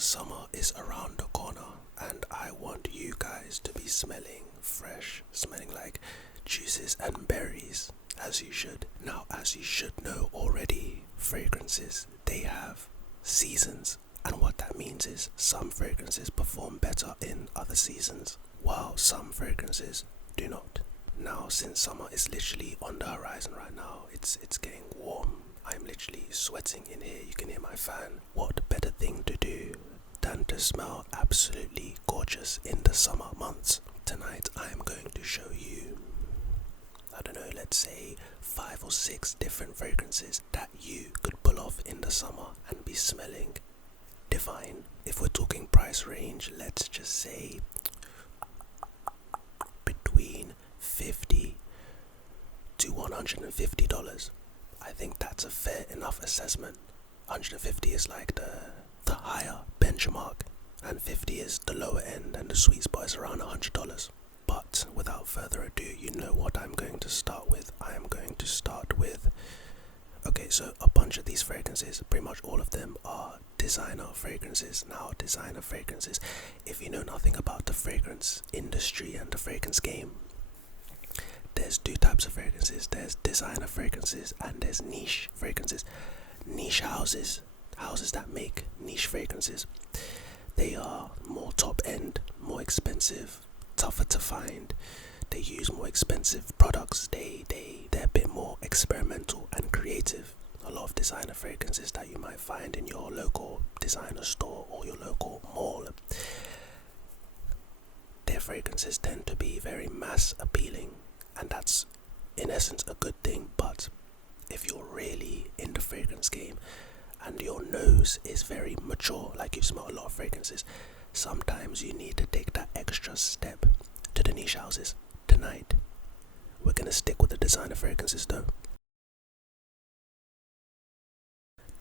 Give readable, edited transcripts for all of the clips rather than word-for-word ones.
Summer is around the corner and I want you guys to be smelling fresh, smelling like juices and berries, as you should. Now, as you should know already, fragrances, they have seasons, and what that means is some fragrances perform better in other seasons, while some fragrances do not. Now, since summer is literally on the horizon right now, it's getting warm. I'm literally sweating in here. You can hear my fan. What better thing to do than to smell absolutely gorgeous in the summer months? Tonight I am going to show you, I don't know, let's say 5 or 6 different fragrances that you could pull off in the summer and be smelling divine. If we're talking price range, let's just say between $50 to $150. I think that's a fair enough assessment. 150 is like the higher benchmark, and 50 is the lower end, and the sweet spot is around $100. But without further ado, you know what I'm going to start with. I am going to start with, okay, so a bunch of these fragrances, pretty much all of them are designer fragrances. Now, designer fragrances, if you know nothing about the fragrance industry and the fragrance game, there's 2 types of fragrances. There's designer fragrances and there's niche fragrances. Niche houses that make niche fragrances, they are more top end, more expensive, tougher to find. They use more expensive products. They're a bit more experimental and creative. A lot of designer fragrances that you might find in your local designer store or your local mall, their fragrances tend to be very mass appealing, and that's in essence a good thing. But if you're really in the fragrance game and your nose is very mature, like you smell a lot of fragrances, sometimes you need to take that extra step to the niche houses. Tonight, we're going to stick with the designer fragrances though.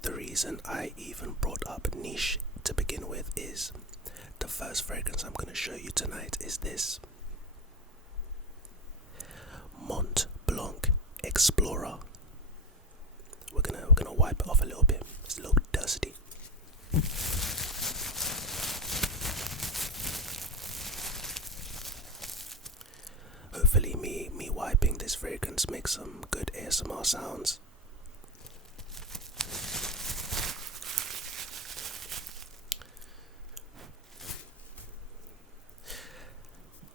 The reason I even brought up niche to begin with is the first fragrance I'm going to show you tonight is this Mont Blanc Explorer. We're gonna wipe it off a little bit. It's a little dusty. Hopefully me wiping this fragrance makes some good ASMR sounds.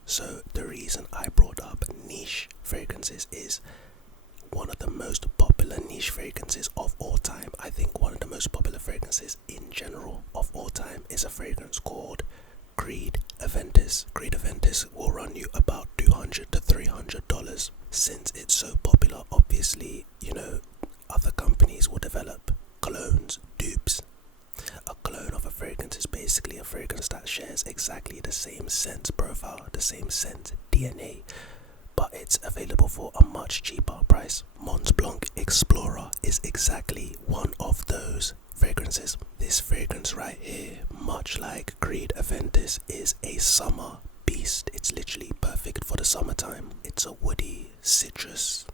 So the reason I brought up niche fragrances is one of the most popular niche fragrances of all time. I think one of the most popular fragrances in general of all time is a fragrance called Creed Aventus. Creed Aventus will run you about $200 to $300. Since it's so popular, obviously, you know, other companies will develop clones, dupes. A clone of a fragrance is basically a fragrance that shares exactly the same scent profile, the same scent DNA, but it's available for a much cheaper price. Mont Blanc Explorer is exactly one of those fragrances. This fragrance right here, much like Creed Aventus, is a summer beast. It's literally perfect for the summertime. It's a woody, citrus,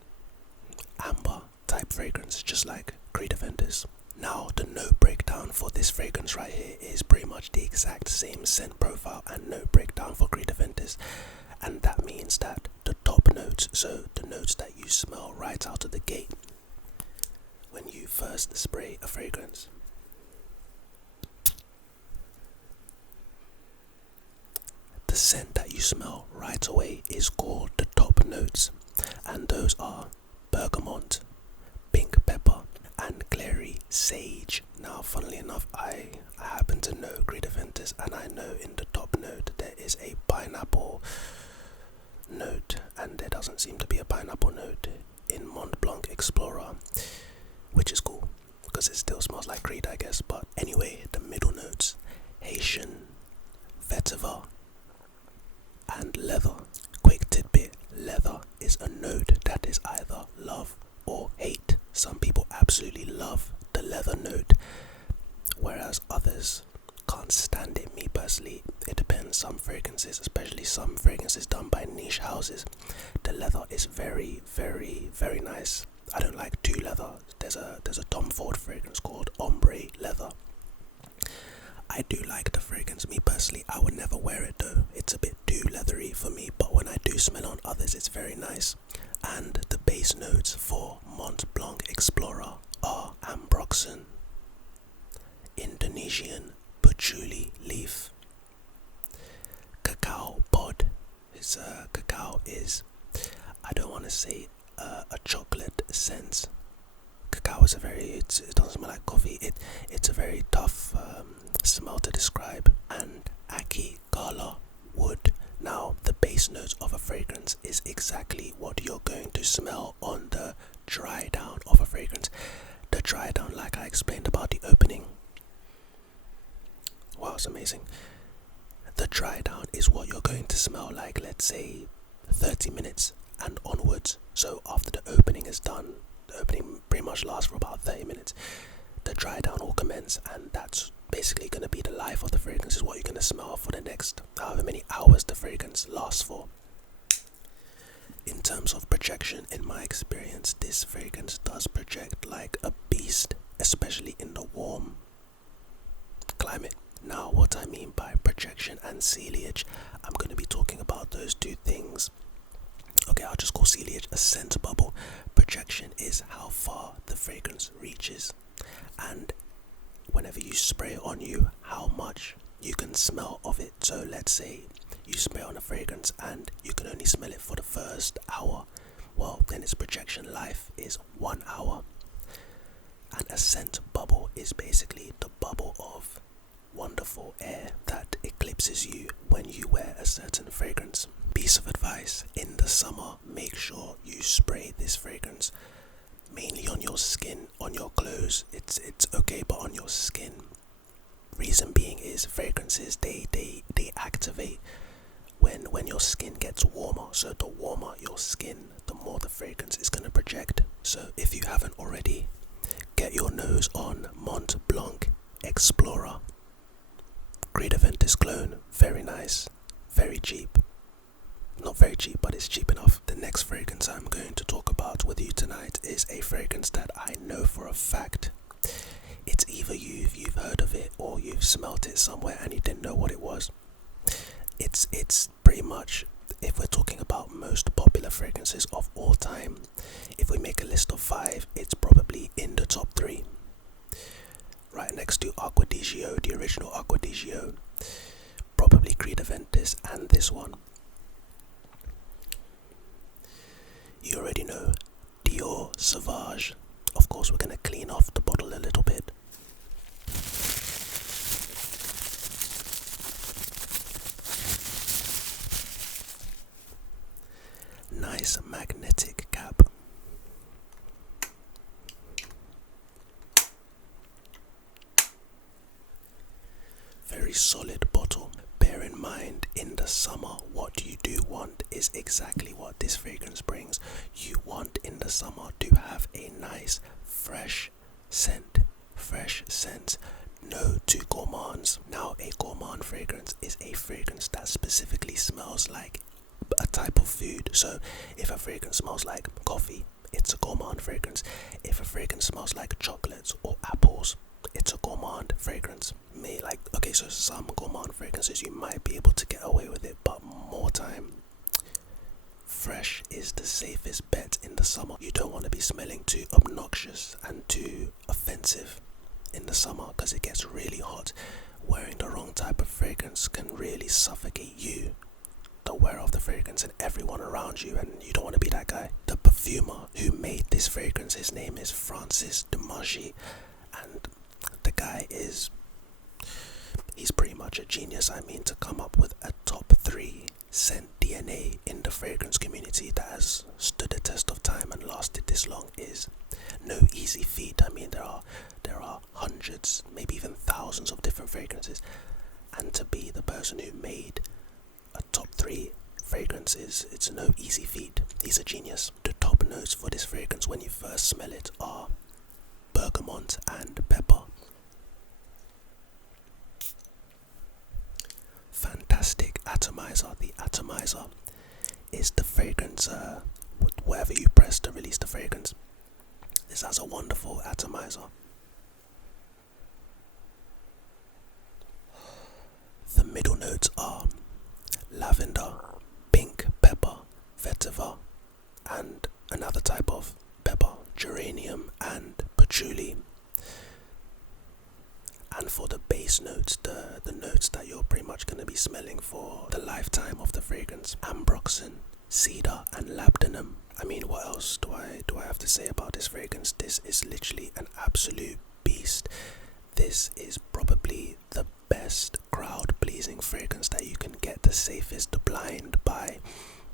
amber type fragrance, just like Creed Aventus. Now, the note breakdown for this fragrance right here is pretty much the exact same scent profile and note breakdown for Creed Aventus. And that means that the top notes, so the notes that you smell right out of the gate when you first spray a fragrance, the scent that you smell right away is called the top notes, and those are bergamot, pink pepper, and clary sage. Now, funnily enough, I happen to know Creed Aventus, and I know in the top note there is a pineapple note, and there doesn't seem to be a pineapple note in Mont Blanc Explorer, which is cool because it still smells like Creed, I guess. But anyway, the middle notes, Haitian, vetiver, and leather. Quick tidbit, leather is a note that is either love or hate. Some people absolutely love the leather note, whereas others can't stand it. Me personally, it depends. Some fragrances, especially some fragrances done by niche houses, the leather is very, very, very nice. I don't like too leather. There's a Tom Ford fragrance called Ombre Leather. I I do like the fragrance. Me personally, I would never wear it though. It's a bit too leathery for me, but when I do smell on others, it's very nice. And the base notes for Mont Blanc Explorer are ambroxan, Indonesian patchouli leaf, cacao pod. Cacao is, I don't want to say a chocolate scent. Cacao is it doesn't smell like coffee. It's a very tough smell to describe. And Aki Gala wood. Now, the base notes of a fragrance is exactly what you're going to smell on the dry down of a fragrance. The dry down, like I explained about the opening. Wow, it's amazing. The dry down is what you're going to smell like, let's say, 30 minutes and onwards. So after the opening is done, the opening pretty much lasts for about 30 minutes. The dry down will commence, and that's basically going to be the life of the fragrance, is what you're going to smell for the next however many hours the fragrance lasts for. In terms of projection, in my experience, this fragrance does project like a beast, especially in the warm climate. Now, what I mean by projection and ciliage, I'm going to be talking about those two things. Okay, I'll just call ciliage a scent bubble. Projection is how far the fragrance reaches, and whenever you spray it on you, how much you can smell of it. So let's say you spray on a fragrance and you can only smell it for the first hour. Well, then its projection life is 1 hour. And a scent bubble is basically the bubble of wonderful air that eclipses you when you wear a certain fragrance. Piece of advice: in the summer, make sure you spray this fragrance mainly on your skin. On your clothes, it's okay, but on your skin. Reason being is fragrances, they activate when your skin gets warmer. So the warmer your skin, the more the fragrance is going to project. So if you haven't already, get your nose on Mont Blanc Explorer. Great Aventus clone, very nice, very cheap. Not very cheap, but it's cheap enough. The next fragrance I'm going to talk about with you tonight is a fragrance that I know for a fact. It's either you've heard of it or you've smelt it somewhere and you didn't know what it was. It's pretty much, if we're talking about most popular fragrances of all time, if we make a list of 5, it's probably in the top 3. Right next to Acqua di Gio, the original Acqua di Gio, probably Creed Aventus, and this one. You already know, Dior Sauvage. Of course, we're going to clean off the bottle a little bit. Nice magnetic cap. Very solid bottle. Bear in mind, in the summer, what you do want is exactly what this fragrance brings. You want in the summer to have a nice, fresh scent. No two gourmands. Now, a gourmand fragrance is a fragrance that specifically smells like a type of food. So, if a fragrance smells like coffee, it's a gourmand fragrance. If a fragrance smells like chocolates or apples, it's a gourmand fragrance. So some gourmand fragrances you might be able to get away with it, but more time, fresh is the safest bet in the summer. You don't want to be smelling too obnoxious and too offensive in the summer because it gets really hot. Wearing the wrong type of fragrance can really suffocate you, the wearer of the fragrance, and everyone around you, and you don't want to be that guy. The perfumer who made this fragrance, his name is Francis Dumagy, and the guy he's pretty much a genius. I mean, to come up with a top 3 scent DNA in the fragrance community that has stood the test of time and lasted this long is no easy feat. I mean, there are hundreds, maybe even thousands of different fragrances, and to be the person who made a top 3 fragrances, it's no easy feat. He's a genius. The top notes for this fragrance when you first smell it are bergamot and pepper. Fantastic atomizer. The atomizer is the fragrance, wherever you press to release the fragrance. This has a wonderful atomizer. lavender, pink pepper, vetiver, and another type of pepper, geranium and patchouli. And for the base notes, the notes that you're pretty much going to be smelling for the lifetime of the fragrance: ambroxan, cedar, and labdanum. I mean, what else do I have to say about this fragrance? This is literally an absolute beast. This is probably the best crowd-pleasing fragrance that you can get, the safest blind buy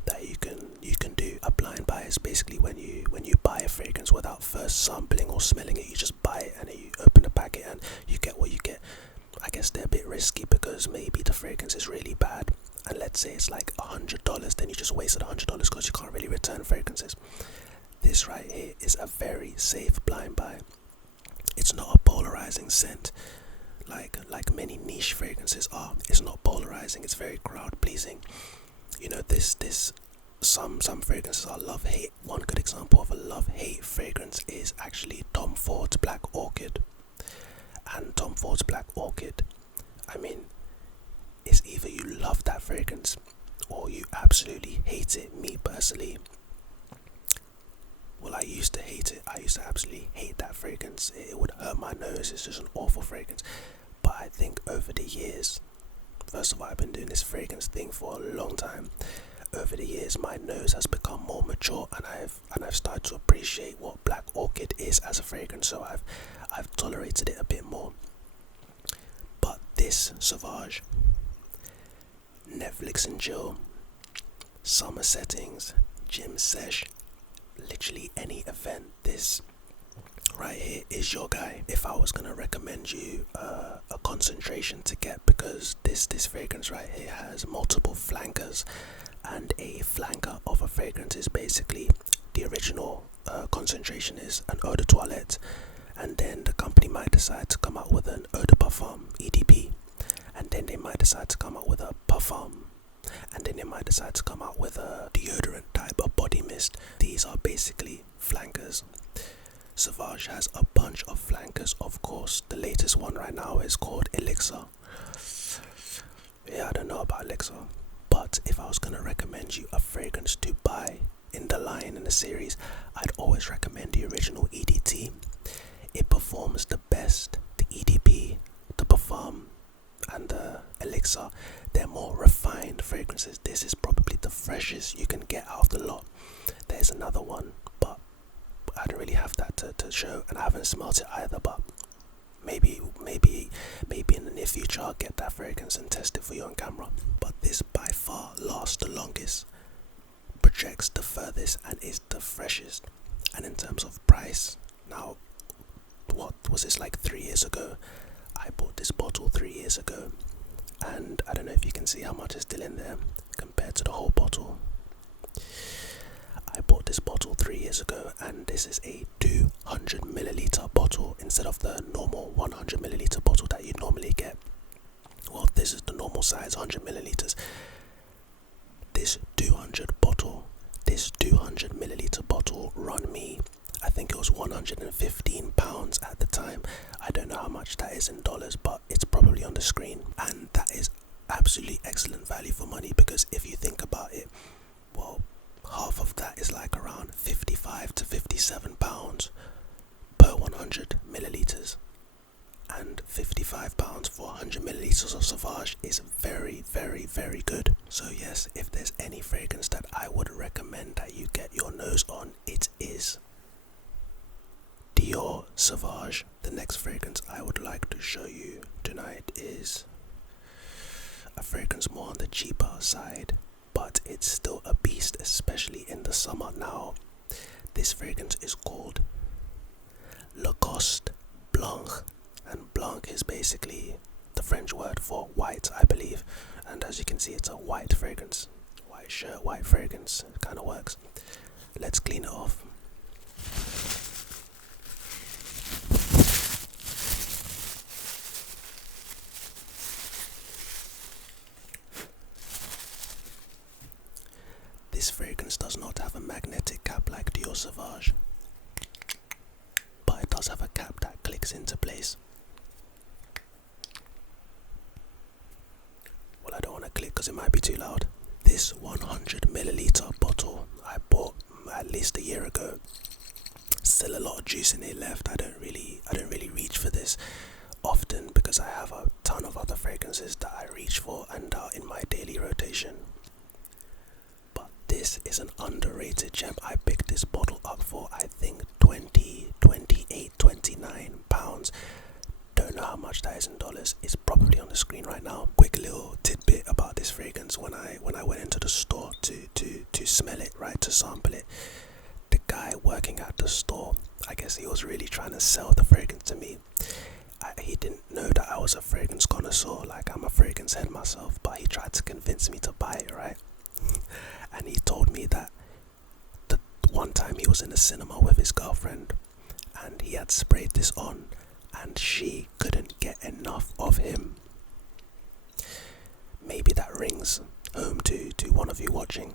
that you can do. A blind buy is basically when you buy a fragrance without first sampling or smelling it. You just buy it and then you open the packet and you get what you get. I guess they're a bit risky because maybe the fragrance is really bad, and let's say it's like $100, then you just wasted $100 because you can't really return fragrances. This right here is a very safe blind buy. It's not a polarizing scent like many niche fragrances are. It's not polarizing, it's very crowd pleasing. You know, some fragrances are love-hate. One good example of a love-hate fragrance is actually Tom Ford's Black Orchid. And Tom Ford's Black Orchid, I mean, it's either you love that fragrance or you absolutely hate it. Me personally, well, I used to hate it. I used to absolutely hate that fragrance. It would hurt my nose. It's just an awful fragrance. But I think over the years, first of all, I've been doing this fragrance thing for a long time. Over the years, my nose has become more mature, and I've started to appreciate what Black Orchid is as a fragrance. So I've tolerated it a bit more. But this Sauvage, Netflix and chill, summer settings, gym sesh, literally any event, this right here is your guy. If I was gonna recommend you a concentration to get, because this fragrance right here has multiple flankers, and a flanker of a fragrance is basically the original concentration is an eau de toilette, and then the company might decide to come out with an eau de parfum EDP, and then they might decide to come out with a parfum, and then they might decide to come out with a deodorant type of body mist. These are basically flankers. Sauvage has a bunch of flankers, of course. The latest one right now is called Elixir. Yeah, I don't know about Elixir, but if I was going to recommend you a fragrance to buy in the line, in the series, I'd always recommend the original EDT. It performs the best. The EDP, the Parfum, and the Elixir, they're more refined fragrances. This is probably the freshest you can get out of the lot. There's another one, but I don't really have that to show, and I haven't smelt it either, but maybe in the near future I'll get that fragrance and test it for you on camera. But this by far lasts the longest, projects the furthest, and is the freshest. And in terms of price, now, what was this, like 3 years ago? I bought this bottle 3 years ago, and I don't know if you can see how much is still in there compared to the whole bottle. I bought this bottle 3 years ago, and this is a 200 milliliter bottle instead of the normal 100 milliliter bottle that you normally get. Well, this is the normal size, 100 milliliters. This 200 milliliter bottle run me, I think it was £115 at the time. I don't know how much that is in dollars, but it's probably on the screen. And that is absolutely excellent value for money, because if you think about it, well, half of that is like around 55 to 57 pounds per 100 milliliters. And £55 for 100 milliliters of Sauvage is very, very, very good. So yes, if there's any fragrance that I would recommend that you get your nose on, it is Dior Sauvage. The next fragrance I would like to show you tonight is a fragrance more on the cheaper side, but it's still a beast, especially in the summer. Now, this fragrance is called Lacoste Blanc, and Blanc is basically the French word for white, I believe. And as you can see, it's a white fragrance. White shirt, white fragrance. It kind of works. Let's clean it off. This fragrance does not have a magnetic cap like Dior Sauvage, but it does have a cap that clicks into place. Well, I don't want to click because it might be too loud. This 100ml bottle I bought at least a year ago. Still a lot of juice in it left. I don't really reach for this often because I have a ton of other fragrances that I reach for and are in my daily rotation. But this is an underrated gem. I picked this bottle up for I think 20, 28, 29 pounds. Don't know how much that is in dollars. It's probably on the screen right now. Quick little tidbit about this fragrance. When I went into the store to smell it, right, to sample it, the guy working at the store, I guess he was really trying to sell the fragrance to me. He didn't know that I was a fragrance connoisseur, like I'm a fragrance head myself, but he tried to convince me to buy it, right? And he told me that the one time he was in the cinema with his girlfriend and he had sprayed this on and she couldn't get enough of him. Maybe that rings home to one of you watching.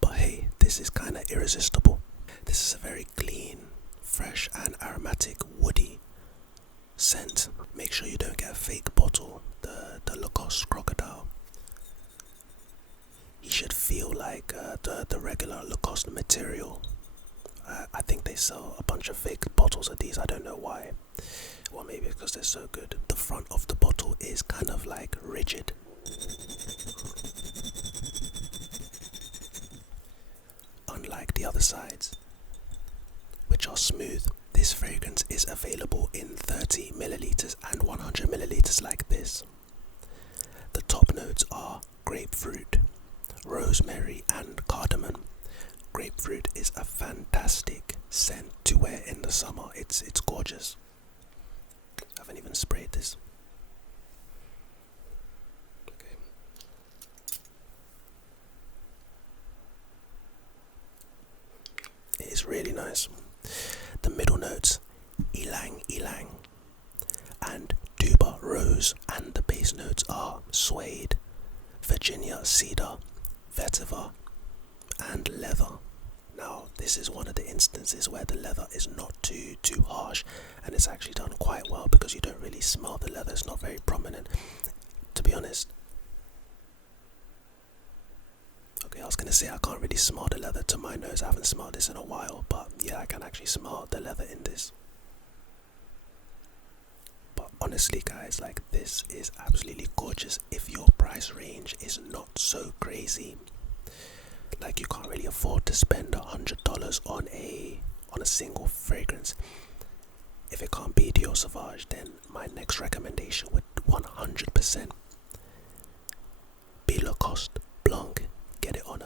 But hey, this is kind of irresistible. This is a very clean, fresh and aromatic woody scent. Make sure you don't get a fake bottle, the Lacoste crocodile. You should feel like the regular Lacoste material. I think they sell a bunch of fake bottles of these, I don't know why. Well, maybe because they're so good. The front of the bottle is kind of like rigid. Unlike the other sides, which are smooth. This fragrance is available in 30ml and 100ml like this. The top notes are grapefruit, rosemary and cardamom. Grapefruit is a fantastic scent to wear in the summer. It's gorgeous. I haven't even sprayed this. Okay. It is really nice. The middle notes, ylang ylang and tuber rose, and the base notes are suede, Virginia cedar, vetiver and leather. Now this is one of the instances where the leather is not too harsh, and it's actually done quite well because you don't really smell the leather. It's not very prominent, to be honest. Okay, I was gonna say I can't really smell the leather to my nose. I haven't smelled this in a while, but yeah, I can actually smell the leather in this. But honestly guys, like, this is absolutely gorgeous if your price range is not so crazy. Like, you can't really afford to spend $100 on a single fragrance. If it can't be Dior Sauvage, then my next recommendation would 100% be Lacoste Blanc. Get it on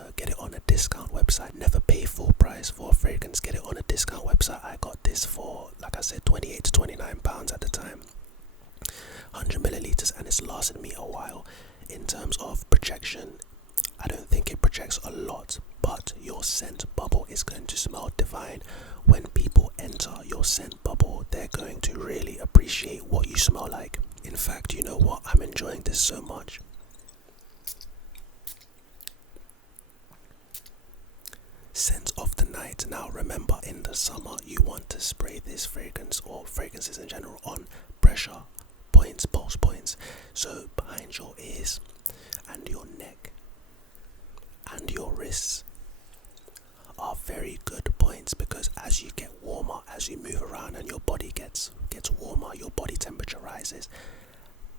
a discount website. Never pay full price for a fragrance. Get it on a discount website. I got this for, like I said, 28 to 29 pounds at the time. 100ml, and it's lasted me a while. In terms of projection, I don't think it projects a lot, but your scent bubble is going to smell divine. When people enter your scent bubble, they're going to really appreciate what you smell like. In fact, you know what? I'm enjoying this so much. Scent of the night. Now remember, in the summer, you want to spray this fragrance, or fragrances in general, on pressure points, pulse points. So behind your ears and your neck and your wrists are very good points, because as you get warmer, as you move around and your body gets warmer, your body temperature rises,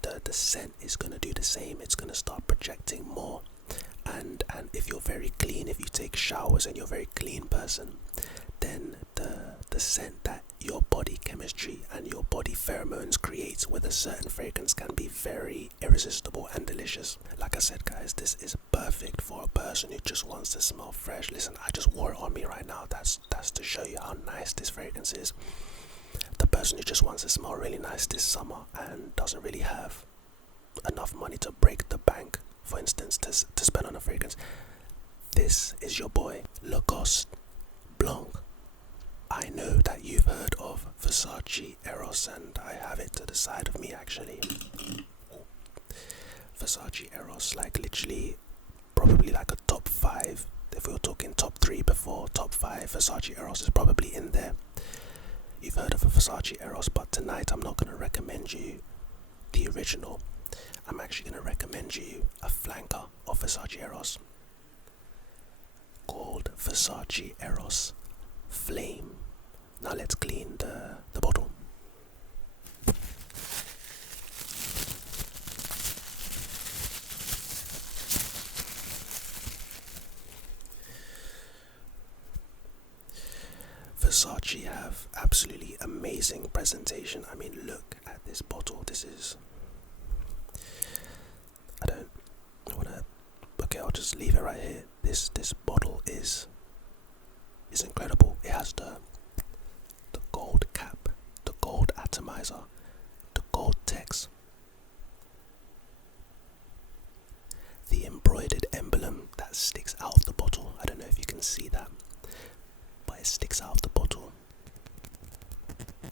the scent is going to do the same. It's going to start projecting more. And if you're very clean, if you take showers and you're a very clean person, then the scent that your body chemistry and your body pheromones creates with a certain fragrance can be very irresistible and delicious. Like I said guys, this is perfect for a person who just wants to smell fresh. Listen, I just wore it on me right now. That's to show you how nice this fragrance is. The person who just wants to smell really nice this summer and doesn't really have enough money to break the bank, for instance, to spend on a fragrance, this is your boy, Lacoste Blanc. I know that you've heard of Versace Eros, and I have it to the side of me actually. Versace Eros, like literally, probably like a top 5. If we were talking top 3 before, top 5, Versace Eros is probably in there. You've heard of a Versace Eros, but tonight I'm not going to recommend you the original. I'm actually going to recommend you a flanker of Versace Eros called Versace Eros Flame. Now let's clean the bottle. Versace have absolutely amazing presentation. I mean, look at this bottle. This is... Okay, I'll just leave it right here. This bottle is incredible. It has the gold cap, the gold atomizer, the gold text, the embroidered emblem that sticks out of the bottle. I don't know if you can see that, but it sticks out of the bottle,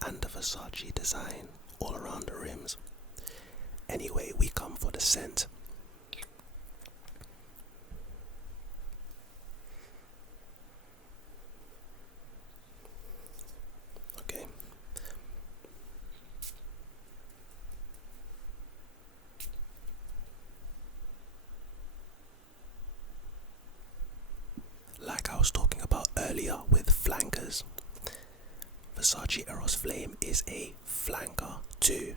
and the Versace design all around the rims. Anyway, we come for the scent. Okay. Like I was talking about earlier with flankers, Versace Eros Flame is a flanker to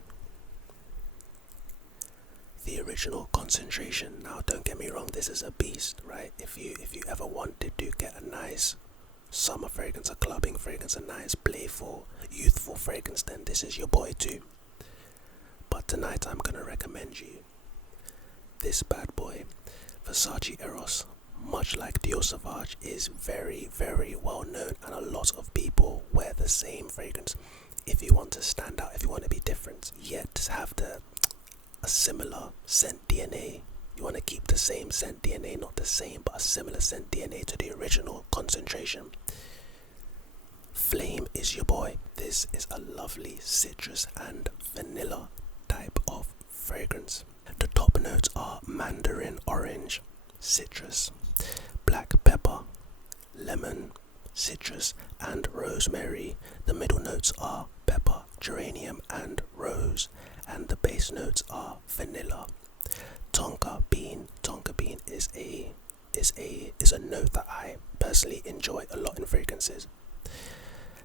the original concentration. Now, don't get me wrong, this is a beast, right? If you ever wanted to get a nice summer fragrance, a clubbing fragrance, a nice playful, youthful fragrance, then this is your boy too. But tonight I'm gonna recommend you this bad boy, Versace Eros. Much like Dior Sauvage, is very, very well known, and a lot of people wear the same fragrance. If you want to stand out, if you want to be different, yet have a similar scent DNA, you want to keep the same scent DNA, not the same, but a similar scent DNA to the original concentration, Flame is your boy. This is a lovely citrus and vanilla type of fragrance. The top notes are mandarin orange, citrus, black pepper, lemon, citrus, and rosemary. The middle notes are pepper, geranium, and rose, and the base notes are vanilla. Tonka bean. Tonka bean is a note that I personally enjoy a lot in fragrances.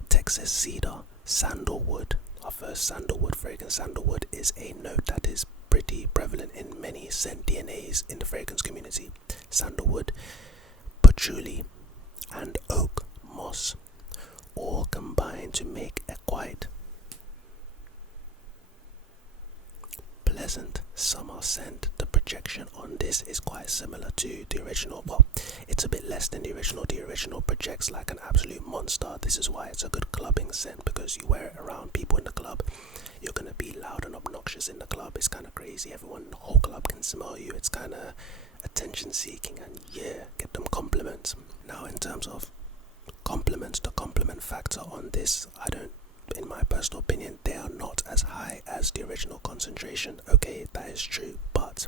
Texas cedar, sandalwood. Our first sandalwood fragrance. Sandalwood is a note that is pretty prevalent in many scent DNAs in the fragrance community. Sandalwood, patchouli, and oak moss all combine to make a quite pleasant summer scent. The projection on this is quite similar to the original. Well, it's a bit less than the original. The original projects like an absolute monster. This is why it's a good clubbing scent, because you wear it around people in the club. You're going to be loud and obnoxious in the club. It's kind of crazy. Everyone in the whole club can smell you. It's kind of attention seeking, and yeah, get them compliments. Now, in terms of compliments, the compliment factor on this, in my personal opinion, they are not as high as the original concentration. Okay, that is true, but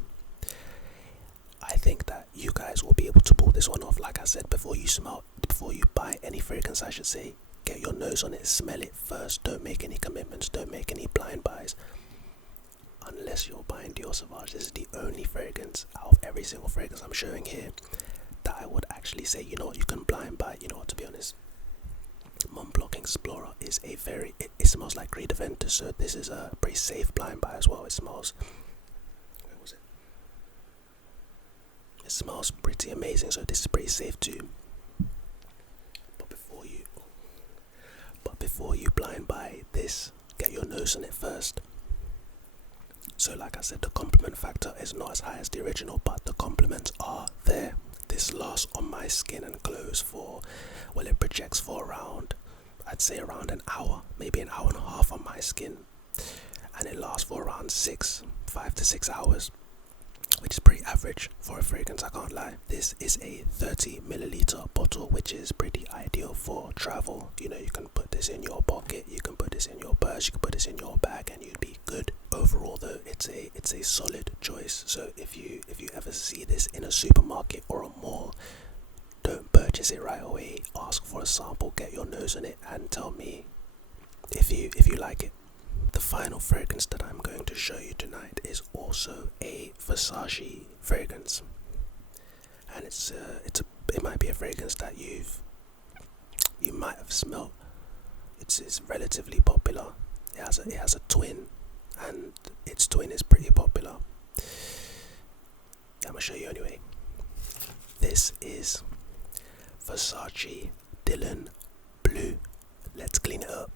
I think that you guys will be able to pull this one off. Like I said, before you buy any fragrance, I should say, get your nose on it, smell it first. Don't make any commitments, don't make any blind buys. Unless you're buying Dior Sauvage, this is the only fragrance out of every single fragrance I'm showing here that I would actually say, you know what, you can blind buy. You know what, to be honest, Mont Blanc Explorer is it smells like Creed Aventus, so this is a pretty safe blind buy as well. It smells, where was it? It smells pretty amazing, so this is pretty safe too. But before you blind buy this, get your nose on it first. So like I said, the compliment factor is not as high as the original, but the compliments are there. This lasts on my skin and clothes for, well, it projects for around, I'd say around an hour, maybe an hour and a half on my skin, and it lasts for around 5 to 6 hours, which is pretty average for a fragrance, I can't lie. This is a 30 milliliter bottle, which is pretty ideal for travel. You know, you can put this in your pocket, you can put this in your purse, you can put this in your bag, and you'd be good. Overall though, it's a solid choice. So if you ever see this in a supermarket or a mall, don't purchase it right away. Ask for a sample, get your nose on it, and tell me if you like it. The final final fragrance that I'm going to show you tonight is also a Versace fragrance, and it might be a fragrance that you might have smelled. It's relatively popular. It has a twin, and its twin is pretty popular. I'm gonna show you anyway. This is Versace Dylan Blue. Let's clean it up.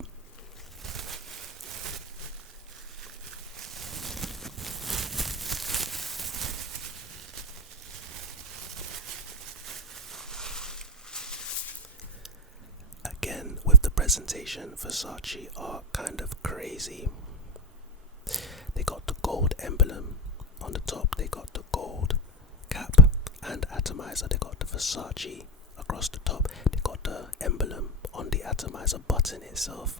Again, with the presentation, Versace are kind of crazy. They got the gold emblem on the top, they got the gold cap and atomizer, they got the Versace across the top, they got the emblem on the atomizer button itself.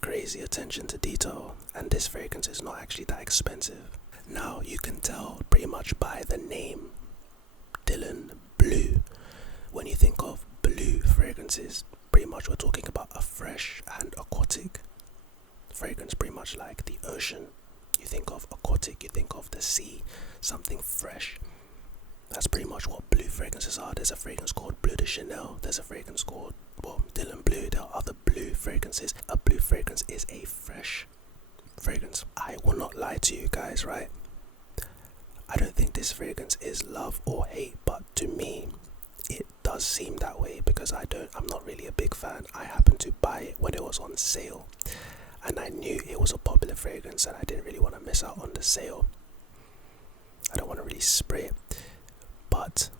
Crazy attention to detail, and this fragrance is not actually that expensive. Now you can tell pretty much by the name Dylan Blue. When you think of blue fragrances, pretty much we're talking about a fresh and aquatic fragrance, pretty much like the ocean. You think of aquatic, you think of the sea, something fresh. That's pretty much what blue fragrances are. There's a fragrance called Bleu de Chanel. There's a fragrance called, Dylan Blue. There are other blue fragrances. A blue fragrance is a fresh fragrance. I will not lie to you guys, right? I don't think this fragrance is love or hate, but to me, it does seem that way because I'm not really a big fan. I happened to buy it when it was on sale, and I knew it was a popular fragrance, and I didn't really want to miss out on the sale. I don't want to really spray it, but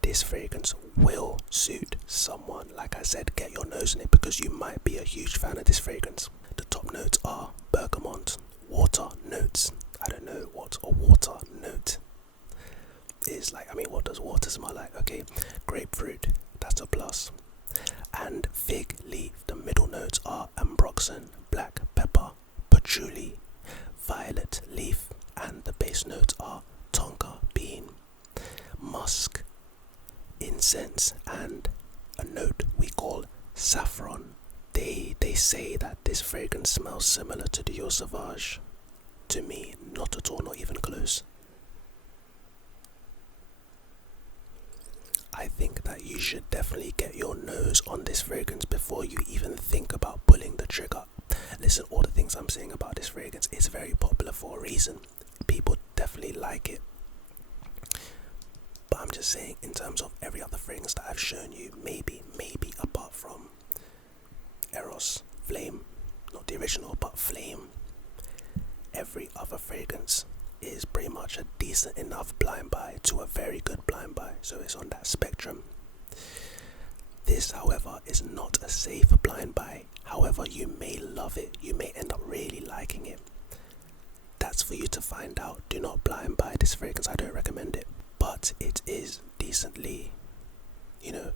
this fragrance will suit someone. Like I said, get your nose in it because you might be a huge fan of this fragrance. The top notes are bergamot, water notes. I don't know what a water note is like. I mean, what does water smell like? Okay, grapefruit, that's a plus. And fig leaf. The middle notes are ambroxan, black pepper, patchouli, violet leaf, and the base notes are tonka bean, musk, incense, and a note we call saffron. They say that this fragrance smells similar to Dior Sauvage. To me, not at all, not even close. I think that you should definitely get your nose on this fragrance before you even think about pulling the trigger. Listen, all the things I'm saying about this fragrance is very popular for a reason. People definitely like it. But I'm just saying, in terms of every other fragrance that I've shown you, maybe apart from Eros, Flame, not the original, but Flame, every other fragrance is pretty much a decent enough blind buy to a very good blind buy, so it's on that spectrum. This, however, is not a safe blind buy. However, you may love it, you may end up really liking it. That's for you to find out. Do not blind buy this fragrance, I don't recommend it, but it is decently,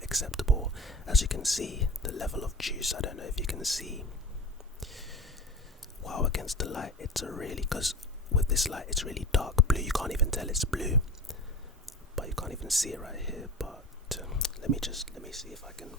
acceptable. As you can see, the level of juice, I don't know if you can see. Wow, against the light, because with this light it's really dark blue. You can't even tell it's blue, but you can't even see it right here. But let me see if I can.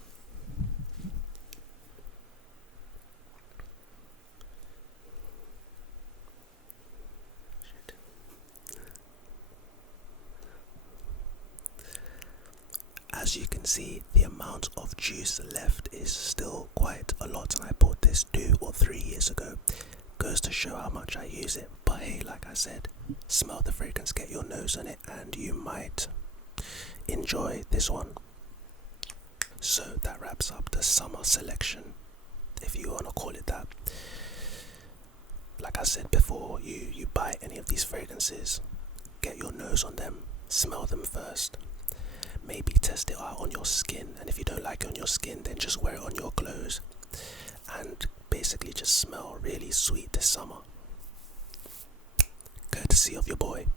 As you can see, the amount of juice left is still quite a lot, and I bought this 2 or 3 years ago. Goes to show how much I use it. But hey, like I said, smell the fragrance, get your nose on it, and you might enjoy this one. So that wraps up the summer selection, if you want to call it that. Like I said before, you buy any of these fragrances, get your nose on them, smell them first. Maybe test it out on your skin, and if you don't like it on your skin, then just wear it on your clothes and basically just smell really sweet this summer. Courtesy of your boy.